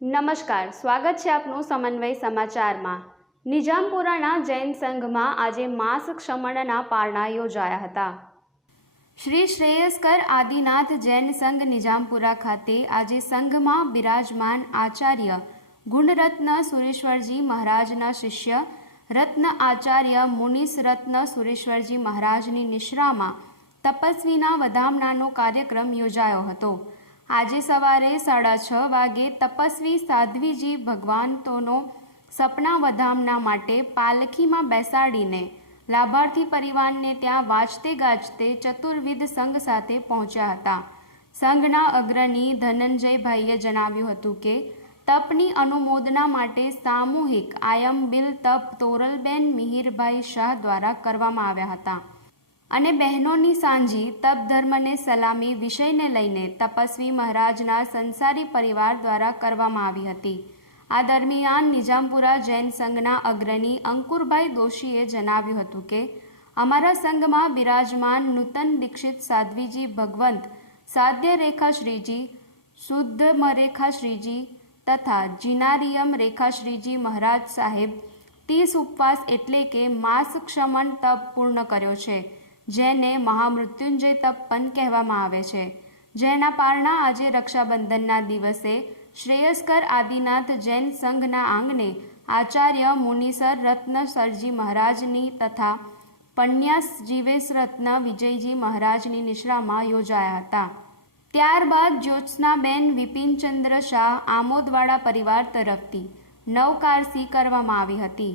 નમસ્કાર, સ્વાગત છે આપનું સમન્વય સમાચારમાં। નિજામપુરાના જૈન સંઘમાં આજે માસ ક્ષમણના પારણા યોજાયા હતા। શ્રી શ્રેયસ્કર આદિનાથ જૈન સંઘ નિજામપુરા ખાતે આજે સંઘમાં બિરાજમાન આચાર્ય ગુણરત્ન સુરેશ્વરજી મહારાજના શિષ્ય રત્ન આચાર્ય મુનીસ રત્ન સુરેશ્વરજી મહારાજની નિશ્રામાં તપસ્વીના વધામણાનો કાર્યક્રમ યોજાયો હતો। આજે સવારે 6:30 વાગે તપસ્વી સાધ્વીજી ભગવાનતોનો સપના વધામણા માટે પાલખીમાં બેસાડીને લાભાર્થી પરિવારને ત્યાં વાજતે ગાજતે ચતુર્વિધ સંઘ સાથે પહોંચ્યા હતા। સંઘના અગ્રણી ધનંજયભાઈએ જણાવ્યું હતું કે તપની અનુમોદના માટે સામૂહિક આયંબિલ તપ તોરલબેન મિહિરભાઈ શાહ દ્વારા કરવામાં આવ્યા હતા અને બહેનોની સાંજી તપ ધર્મને સલામી વિષયને લઈને તપસ્વી મહારાજના સંસારી પરિવાર દ્વારા કરવામાં આવી હતી। આ દરમિયાન નિજામપુરા જૈન સંઘના અગ્રણી અંકુરભાઈ દોશીએ જણાવ્યું હતું કે અમારા સંઘમાં બિરાજમાન નૂતન દીક્ષિત સાધ્વીજી ભગવંત સાધ્ય રેખા શ્રીજી શુદ્ધ રેખા શ્રીજી તથા જીનારિયમ રેખા શ્રીજી મહારાજ સાહેબ 30 ઉપવાસ એટલે કે માસ ક્ષમણ તપ પૂર્ણ કર્યો છે, જેને મહામૃત્યુંજય તપ પણ કહેવામાં આવે છે, જેના પારણા આજે રક્ષાબંધનના દિવસે શ્રેયસ્કર આદિનાથ જૈન સંઘના આંગણે આચાર્ય મુનીસર રત્ન સરજી મહારાજની તથા પન્યાસ જીવેશ રત્ન વિજયજી મહારાજની નિશ્રામાં યોજાયા હતા। ત્યારબાદ જ્યોત્સનાબેન વિપિનચંદ્ર શાહ આમોદવાડા પરિવાર તરફથી નવકારસી કરવામાં આવી હતી।